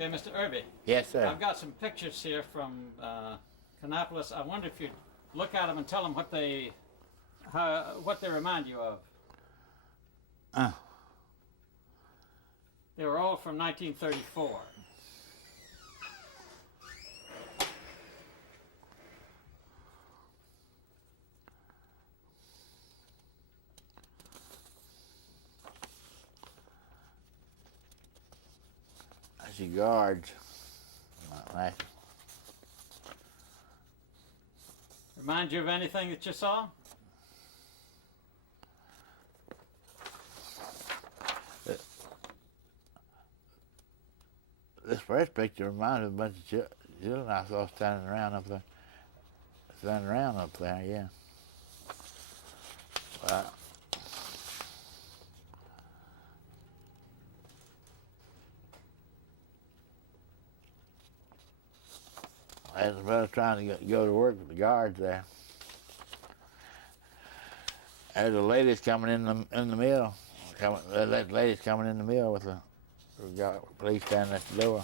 Okay, Mr. Irby. Yes, sir. I've got some pictures here from Kannapolis. I wonder if you'd look at them and tell them what they remind you of. They were all from 1934. That's your guards. Nice. Remind you of anything that you saw? This first picture reminds me of a bunch of children I saw standing around up there. Yeah. As a brother trying to go to work with the guards there. There's a lady's coming in the mill. That lady's coming in the mill with the police standing at the door.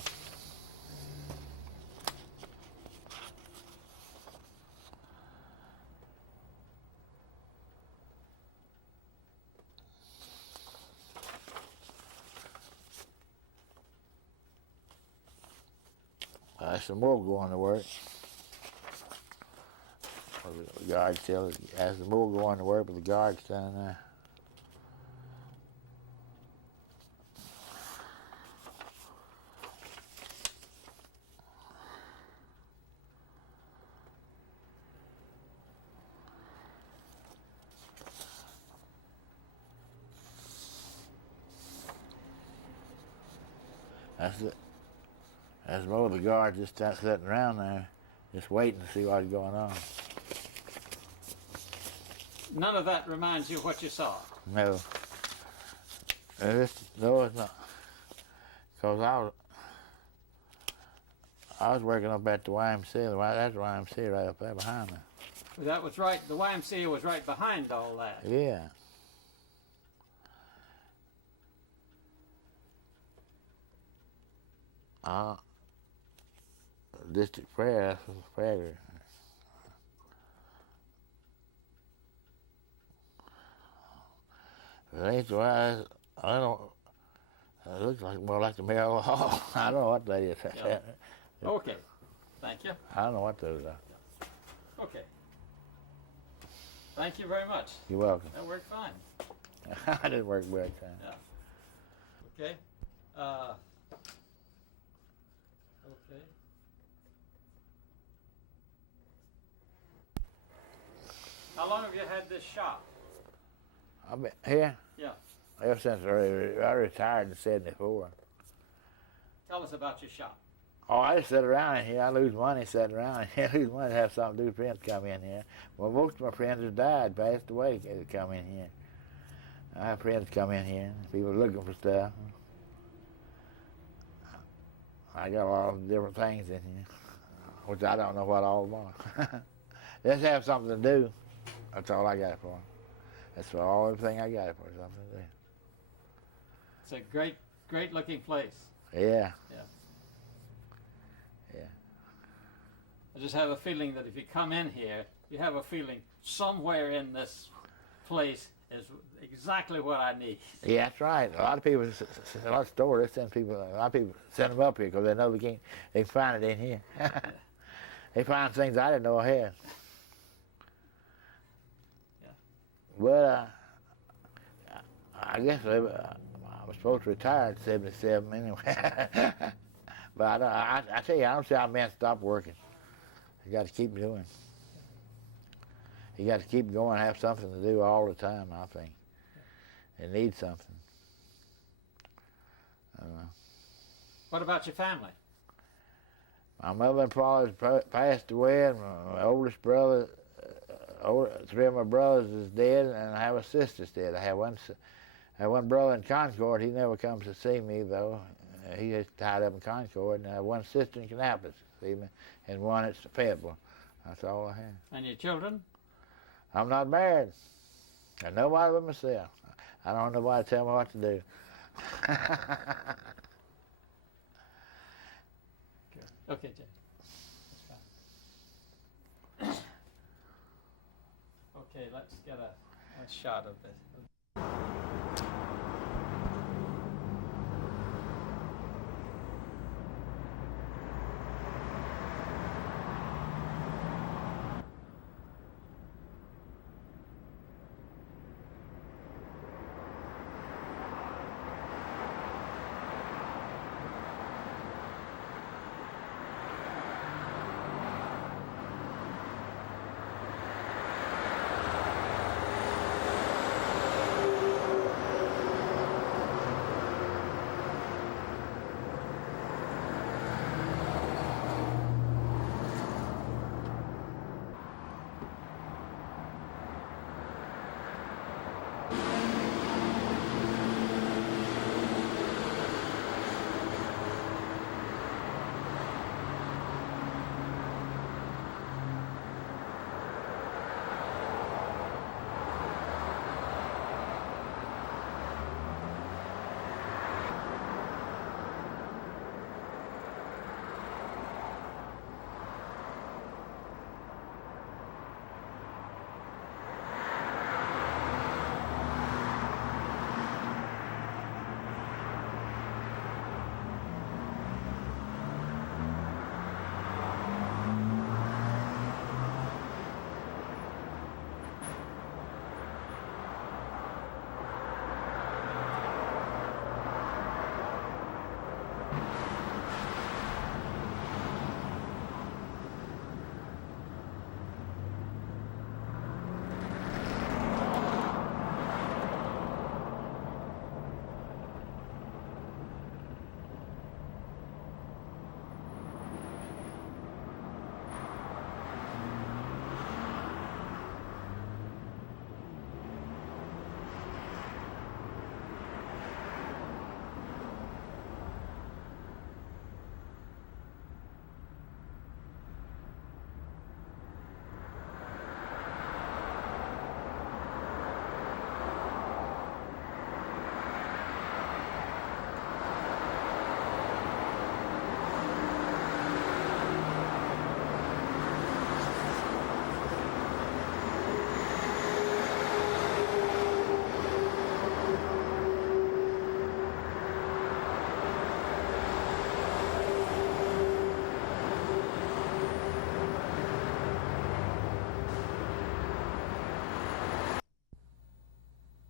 That's some more going to work. The guard still has the more going to work, but the guard's standing there. That's it. There's more of the guards just sitting around there, just waiting to see what's going on. None of that reminds you of what you saw? No. No, it's not. Because I was working up at the YMCA. That's the YMCA right up there behind me. Well, that was right. The YMCA was right behind all that. Yeah. District prayer, that's what the prayer. It ain't the right, I don't, it looks like more like the Maryland Hall. I don't know what that is. Yeah. Okay, thank you. I don't know what those are. Okay. Thank you very much. You're welcome. That worked fine. I didn't work well that time. Yeah. Okay. Okay. How long have you had this shop? I've been here? Yeah. Ever since I retired in '74. Tell us about your shop. Oh, I just sit around in here. I lose money sitting around here. I lose money to have something to do with friends come in here. Well, most of my friends have died, passed away, they come in here. I have friends come in here. People looking for stuff. I got a lot of different things in here, which I don't know what all of them are. Just have something to do. That's all I got it for. That's for all everything I got it for, something to do. It's a great, great looking place. Yeah. Yeah. Yeah. I just have a feeling that if you come in here, you have a feeling somewhere in this place is exactly what I need. Yeah, that's right. A lot of people, a lot of stores, they send people, a lot of people send them up here because they know they can find it in here. They find things I didn't know I had. Yeah. But I guess I was supposed to retire at 77 anyway. But I tell you, I don't see how men stop working. You got to keep doing. You got to keep going, have something to do all the time, I think. It needs something. I don't know. What about your family? My mother and father passed away, and my oldest brother, three of my brothers is dead, and I have a sister's dead. I have one brother in Concord. He never comes to see me, though. He is tied up in Concord, and I have one sister in Kannapolis, see me, and one at Fayetteville. That's all I have. And your children? I'm not married. I'm nobody but myself. I don't want nobody to tell me what to do. Okay, Jay. That's fine. Okay, let's get a shot of this.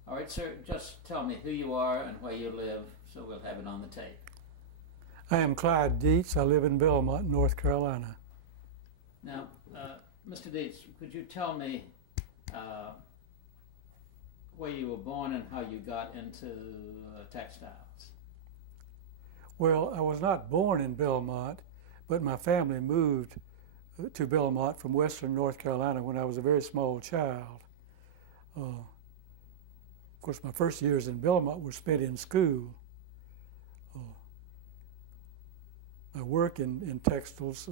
All right, sir, just tell me who you are and where you live so we'll have it on the tape. I am Clyde Deitz. I live in Belmont, North Carolina. Now, Mr. Deitz, could you tell me where you were born and how you got into textiles? Well, I was not born in Belmont, but my family moved to Belmont from western North Carolina when I was a very small child. Of course, my first years in Belmont were spent in school. My work in textiles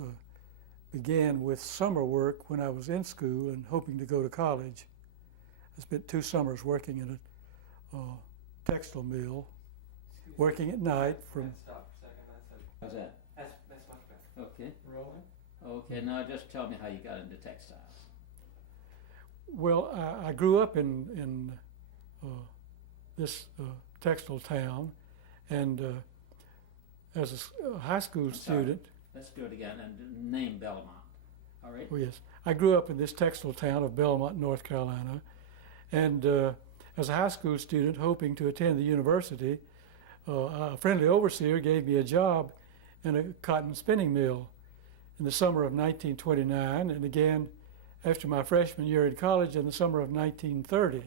began with summer work when I was in school and hoping to go to college. I spent 2 summers working in a textile mill, working at night from... Stop for a second. How's that? That's much better. Okay. Rolling. Okay, now just tell me how you got into textiles. Well, I grew up in this textile town, and as a high school student... Let's do it again and name Belmont, all right? Oh, yes. I grew up in this textile town of Belmont, North Carolina, and as a high school student hoping to attend the university, a friendly overseer gave me a job in a cotton spinning mill in the summer of 1929, and again after my freshman year in college in the summer of 1930.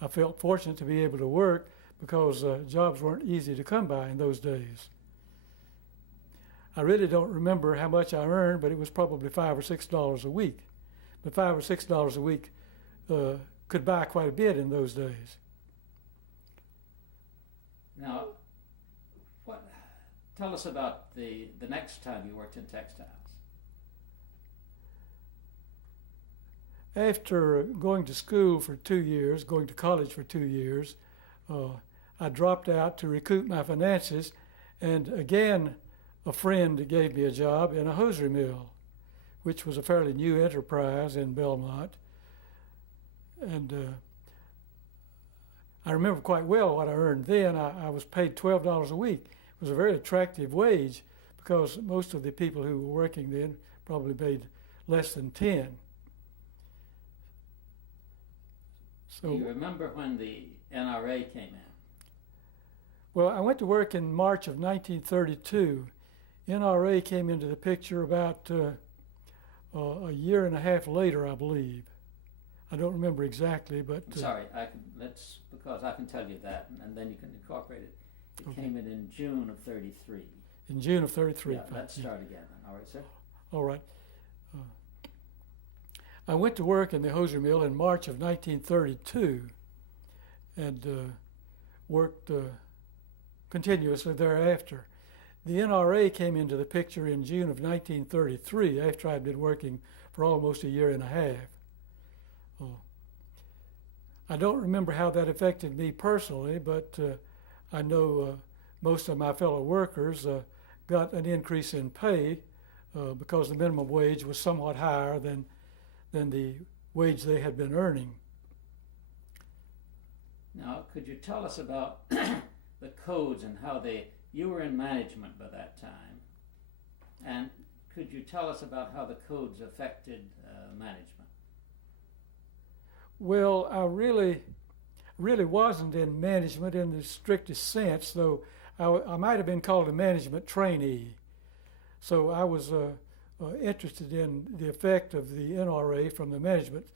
I felt fortunate to be able to work because jobs weren't easy to come by in those days. I really don't remember how much I earned, but it was probably $5 or $6 a week. But $5 or $6 a week could buy quite a bit in those days. Now, tell us about the next time you worked in textiles. After going to school for 2 years, going to college for 2 years, I dropped out to recoup my finances, and again a friend gave me a job in a hosiery mill, which was a fairly new enterprise in Belmont. And I remember quite well what I earned then. I was paid $12 a week. It was a very attractive wage because most of the people who were working then probably made less than 10. So, Do you remember when the NRA came in? well, I went to work in March of 1932. NRA came into the picture about a year and a half later, I believe. I don't remember exactly, but I'm sorry, because I can tell you that, and then you can incorporate it. It Okay. came in June of 33. in June of 33. Yeah, let's start again then. All right, sir. All right. I went to work in the hosiery mill in March of 1932 and worked continuously thereafter. The NRA came into the picture in June of 1933 after I'd been working for almost a year and a half. I don't remember how that affected me personally, but I know most of my fellow workers got an increase in pay because the minimum wage was somewhat higher than the wage they had been earning. Now, could you tell us about the codes and how you were in management by that time, and could you tell us about how the codes affected management? Well, I really wasn't in management in the strictest sense, though I might have been called a management trainee. So I was interested in the effect of the NRA from the management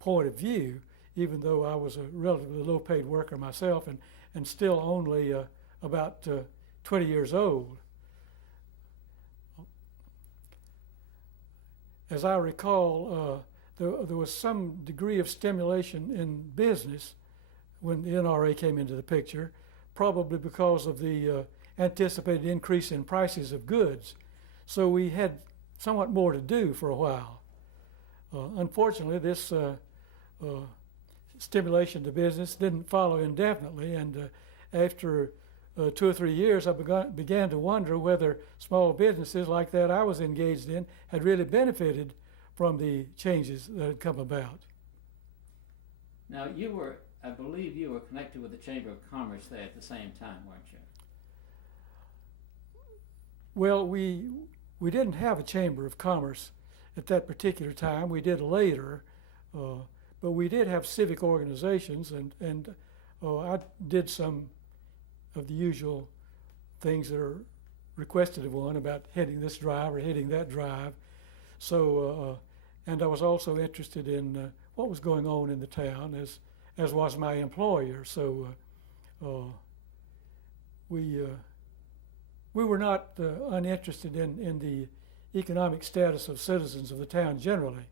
point of view, even though I was a relatively low-paid worker myself and still only about 20 years old. As I recall, there was some degree of stimulation in business when the NRA came into the picture, probably because of the anticipated increase in prices of goods. So we had somewhat more to do for a while. Unfortunately, this stimulation to business didn't follow indefinitely, and after 2 or 3 years, I began to wonder whether small businesses like that I was engaged in had really benefited from the changes that had come about. Now, I believe you were connected with the Chamber of Commerce there at the same time, weren't you? Well, we didn't have a Chamber of Commerce at that particular time. We did later, but we did have civic organizations, and I did some of the usual things that are requested of one about heading this drive or heading that drive. So, and I was also interested in what was going on in the town, as was my employer. So we were not uninterested in the economic status of citizens of the town generally.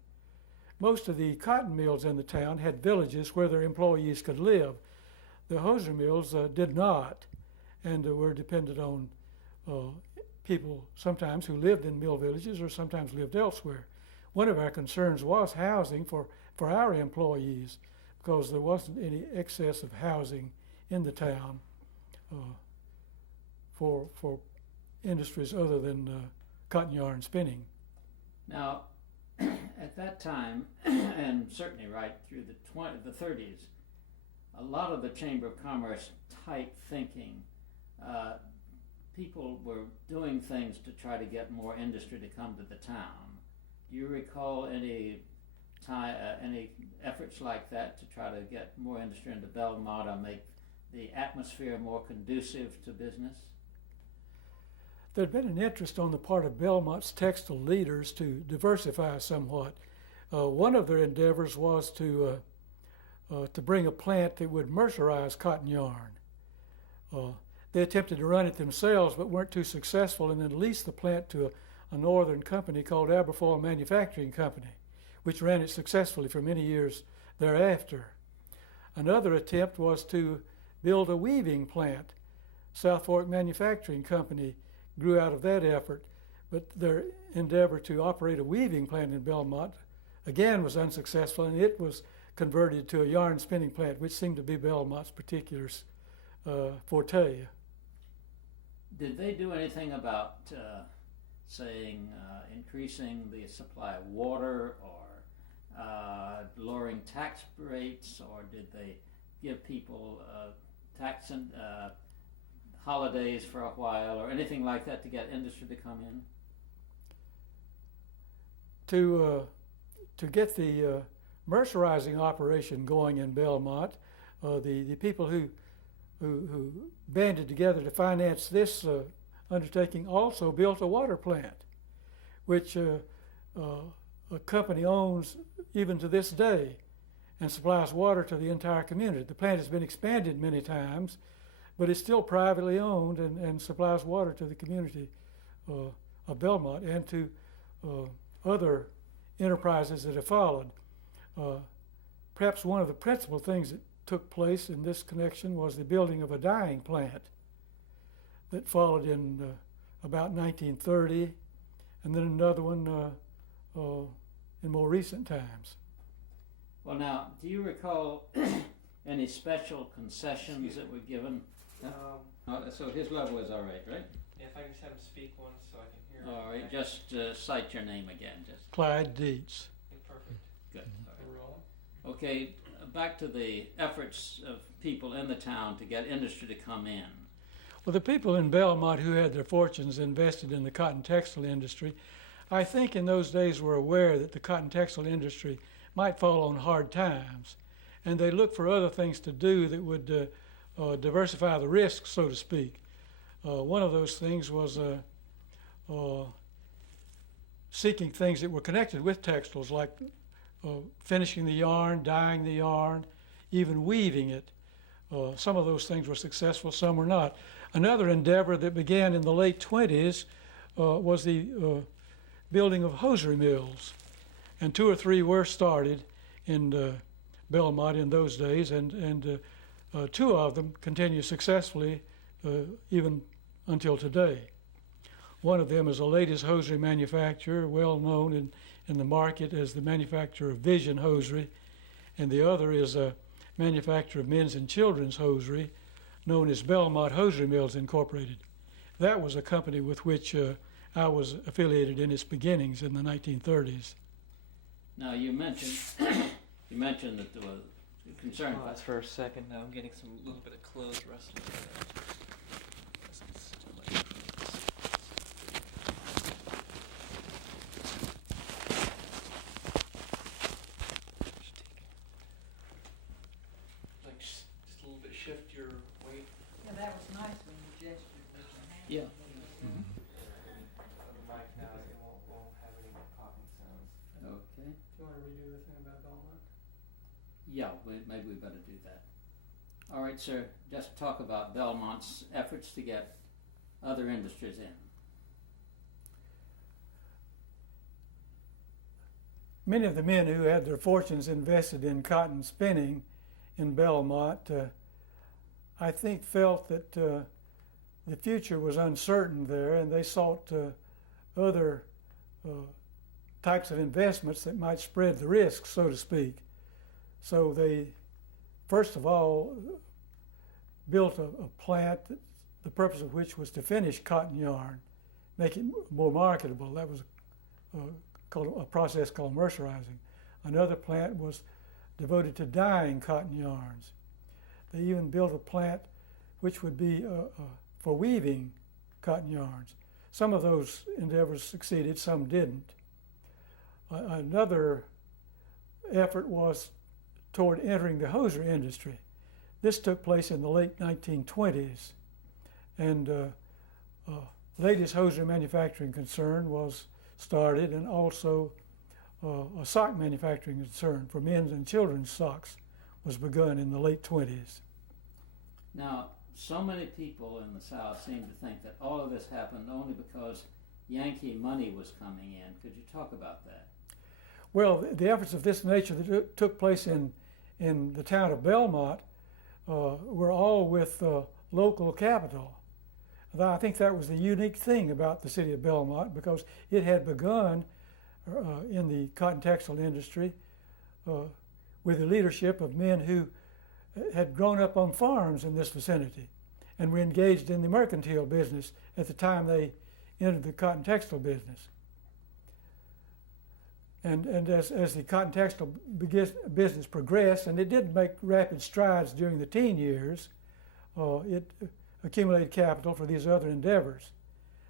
Most of the cotton mills in the town had villages where their employees could live. The hosiery mills did not, and were dependent on people sometimes who lived in mill villages or sometimes lived elsewhere. One of our concerns was housing for our employees, because there wasn't any excess of housing in the town for industries other than cotton yarn spinning. Now, at that time, and certainly right through the 30s, a lot of the Chamber of Commerce type thinking, people were doing things to try to get more industry to come to the town. Do you recall any efforts like that to try to get more industry into Belmont or make the atmosphere more conducive to business? There'd been an interest on the part of Belmont's textile leaders to diversify somewhat. One of their endeavors was to bring a plant that would mercerize cotton yarn. They attempted to run it themselves but weren't too successful, and then leased the plant to a northern company called Aberfoyle Manufacturing Company, which ran it successfully for many years thereafter. Another attempt was to build a weaving plant. South Fork Manufacturing Company grew out of that effort, but their endeavor to operate a weaving plant in Belmont again was unsuccessful, and it was converted to a yarn spinning plant, which seemed to be Belmont's particular forte. Did they do anything about saying increasing the supply of water or lowering tax rates, or did they give people tax and holidays for a while or anything like that to get industry to come in? To get the mercerizing operation going in Belmont, the people who banded together to finance this undertaking also built a water plant, which a company owns even to this day and supplies water to the entire community. The plant has been expanded many times, but it's still privately owned and supplies water to the community of Belmont and to other enterprises that have followed. Perhaps one of the principal things that took place in this connection was the building of a dyeing plant that followed in about 1930, and then another one in more recent times. Well, now, do you recall any special concessions that were given? So his level is all right, right? Yeah, if I can just have him speak once so I can hear him. All right, just cite your name again. Just Clyde Deitz. Yeah, perfect. good. All right. We're rolling. Okay, back to the efforts of people in the town to get industry to come in. Well, the people in Belmont who had their fortunes invested in the cotton textile industry, I think in those days were aware that the cotton textile industry might fall on hard times, and they looked for other things to do that would diversify the risk, so to speak. One of those things was seeking things that were connected with textiles, like finishing the yarn, dyeing the yarn, even weaving it. Some of those things were successful, some were not. Another endeavor that began in the late 20s was the building of hosiery mills, and 2 or 3 were started in Belmont in those days, and 2 of them continue successfully even until today. One of them is a ladies' hosiery manufacturer, well known in the market as the manufacturer of Vision Hosiery, and the other is a manufacturer of men's and children's hosiery, known as Belmont Hosiery Mills Incorporated. That was a company with which I was affiliated in its beginnings in the 1930s. Now you mentioned that there was concern. Pause for a second. Now I'm getting a little bit of clothes rustling. Like just a little bit shift your weight. Yeah, that was nice when you gestured with your hand. Yeah. On the mic now, it won't have any more popping sounds. Okay. Do you want to redo the thing about Belmont? Yeah, maybe we better do that. All right, sir. Just talk about Belmont's efforts to get other industries in. Many of the men who had their fortunes invested in cotton spinning in Belmont, I think felt that the future was uncertain there, and they sought other types of investments that might spread the risk, so to speak. So they, first of all, built a plant, the purpose of which was to finish cotton yarn, make it more marketable. That was called a process called mercerizing. Another plant was devoted to dyeing cotton yarns. They even built a plant which would be for weaving cotton yarns. Some of those endeavors succeeded, some didn't. Another effort was toward entering the hosiery industry. This took place in the late 1920s, and ladies' hosiery manufacturing concern was started, and also a sock manufacturing concern for men's and children's socks was begun in the late 20s. Now, so many people in the South seem to think that all of this happened only because Yankee money was coming in. Could you talk about that? Well, the efforts of this nature that took place in the town of Belmont were all with local capital. I think that was the unique thing about the city of Belmont, because it had begun in the cotton textile industry with the leadership of men who had grown up on farms in this vicinity and were engaged in the mercantile business at the time they entered the cotton textile business. And as the cotton textile business progressed, and it did make rapid strides during the teen years, it accumulated capital for these other endeavors.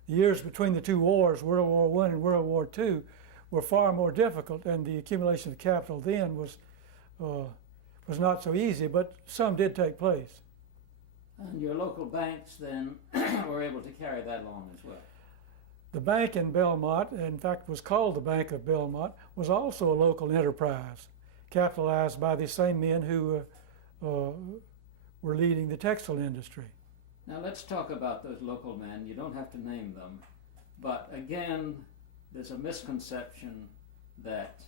The years between the two wars, World War I and World War II, were far more difficult, and the accumulation of capital then was not so easy, but some did take place. And your local banks then were able to carry that along as well. The bank in Belmont, in fact was called the Bank of Belmont, was also a local enterprise, capitalized by the same men who were leading the textile industry. Now let's talk about those local men. You don't have to name them, but again, there's a misconception that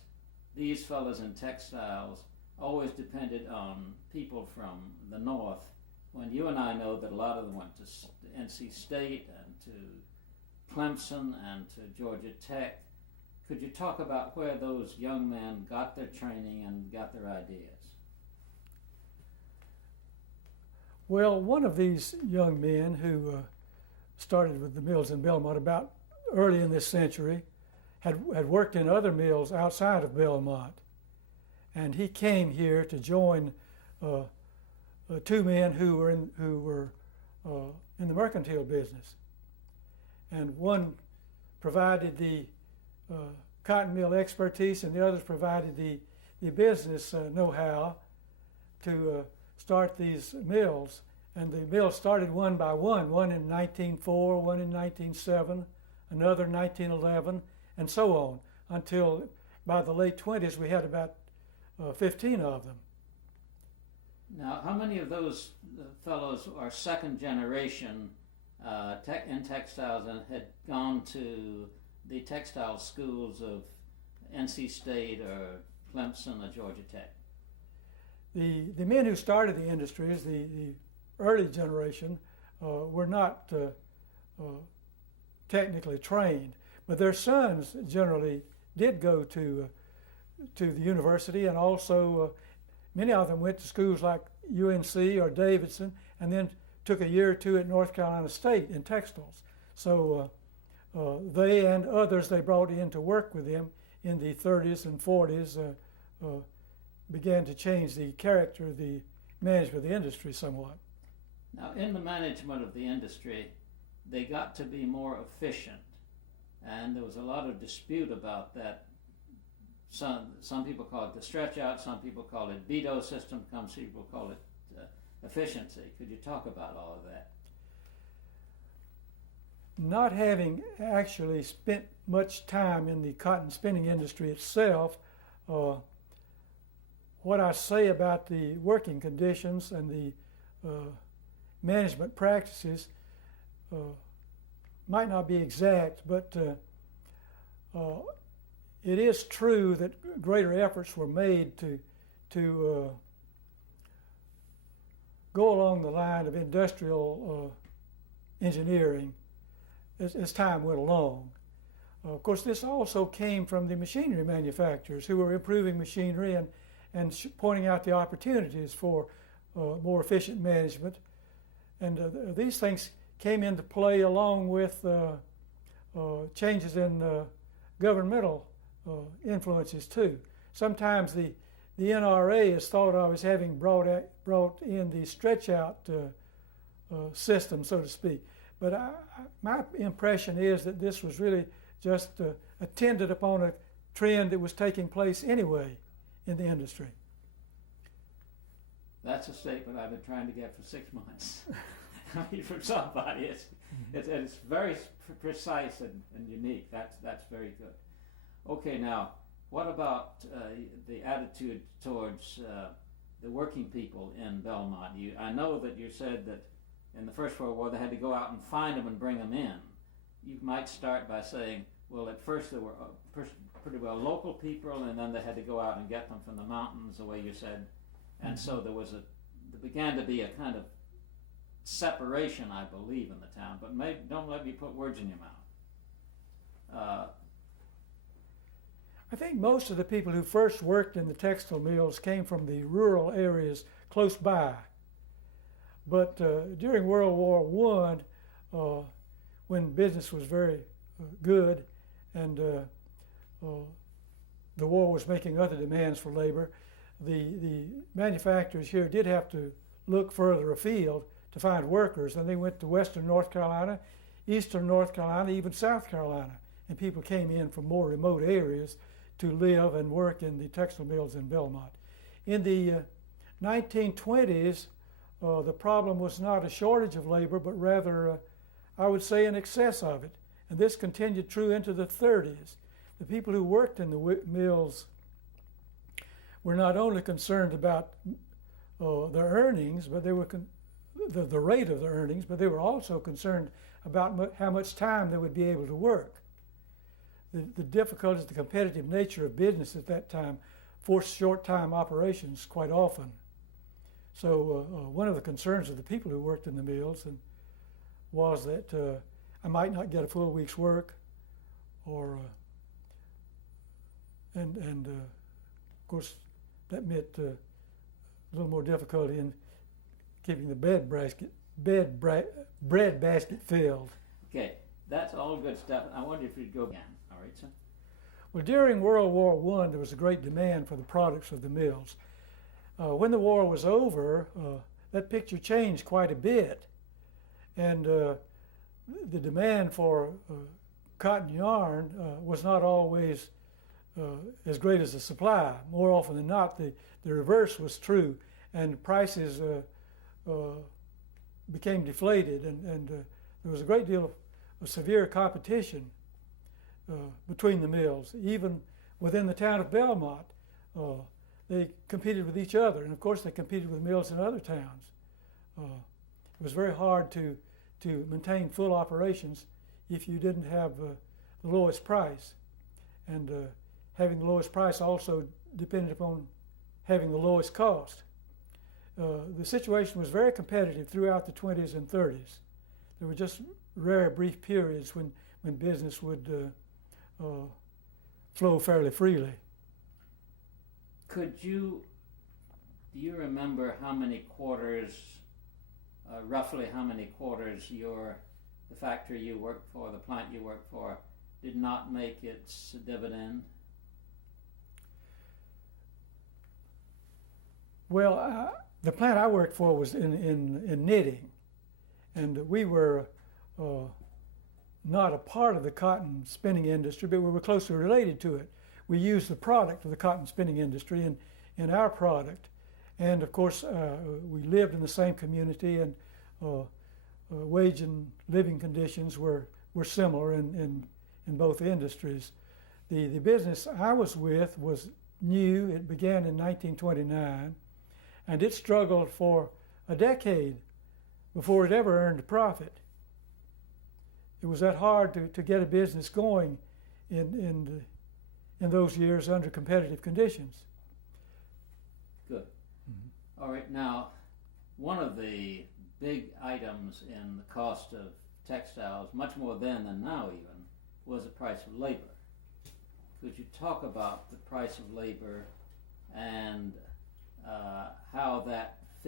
these fellows in textiles always depended on people from the north, when you and I know that a lot of them went to NC State and to Clemson and to Georgia Tech. Could you talk about where those young men got their training and got their ideas? Well, one of these young men who started with the mills in Belmont about early in this century had worked in other mills outside of Belmont. And he came here to join two men who were in the mercantile business. And one provided the cotton mill expertise, and the others provided the business know-how to start these mills. And the mills started one by one in 1904, one in 1907, another in 1911, and so on, until by the late 20s we had about 15 of them. Now, how many of those fellows are second generation in textiles and had gone to the textile schools of NC State or Clemson or Georgia Tech? The men who started the industries, the early generation, were not technically trained, but their sons generally did go to the university, and also many of them went to schools like UNC or Davidson, and then took a year or two at North Carolina State in textiles. So they and others they brought in to work with them in the 30s and 40s began to change the character of the management of the industry somewhat. Now, in the management of the industry, they got to be more efficient, and there was a lot of dispute about that. Some people call it the stretch out, some people call it BETO system, some people call it efficiency. Could you talk about all of that? Not having actually spent much time in the cotton spinning industry itself, what I say about the working conditions and the management practices might not be exact, but it is true that greater efforts were made to go along the line of industrial engineering as time went along. Of course, this also came from the machinery manufacturers who were improving machinery and pointing out the opportunities for more efficient management. And these things came into play along with changes in governmental influences too. Sometimes the NRA is thought of as having brought in the stretch-out system, so to speak. But my impression is that this was really just attended upon a trend that was taking place anyway in the industry. That's a statement I've been trying to get for 6 months. I mean, from somebody, it's very precise and unique. That's very good. Okay, now, what about the attitude towards the working people in Belmont? I know that you said that in the First World War they had to go out and find them and bring them in. You might start by saying, well, at first they were pretty well local people, and then they had to go out and get them from the mountains, the way you said. And so there began to be a kind of separation, I believe, in the town. But don't let me put words in your mouth. I think most of the people who first worked in the textile mills came from the rural areas close by. But during World War I, when business was very good and the war was making other demands for labor, the manufacturers here did have to look further afield to find workers, and they went to western North Carolina, eastern North Carolina, even South Carolina, and people came in from more remote areas to live and work in the textile mills in Belmont. In the 1920s, the problem was not a shortage of labor, but rather, I would say, an excess of it. And this continued true into the 30s. The people who worked in the mills were not only concerned about their earnings, but they were the rate of their earnings, but they were also concerned about how much time they would be able to work. The difficulties, the competitive nature of business at that time forced short-time operations quite often. So one of the concerns of the people who worked in the mills was that I might not get a full week's work, or and of course that meant a little more difficulty in keeping the bread basket filled. Okay, that's all good stuff. I wonder if you'd go again. All right, sir. Well, during World War I, there was a great demand for the products of the mills. When the war was over, that picture changed quite a bit, and the demand for cotton yarn was not always as great as the supply. More often than not, the reverse was true, and prices became deflated, and there was a great deal of severe competition between the mills. Even within the town of Belmont, they competed with each other, and of course they competed with mills in other towns. It was very hard to maintain full operations if you didn't have the lowest price, and having the lowest price also depended upon having the lowest cost. The situation was very competitive throughout the 20s and 30s. There were just rare brief periods when business would flow fairly freely. Do you remember how many quarters, roughly how many quarters the factory you worked for, the plant you worked for, did not make its dividend? Well, the plant I worked for was in knitting, and we were not a part of the cotton spinning industry, but we were closely related to it. We used the product of the cotton spinning industry in our product, and of course we lived in the same community, and wage and living conditions were similar in both industries. The business I was with was new. It began in 1929, and it struggled for a decade before it ever earned a profit. It was that hard to get a business going in those years under competitive conditions. Good. Mm-hmm. All right, now, one of the big items in the cost of textiles, much more then than now even, was the price of labor. Could you talk about the price of labor and how that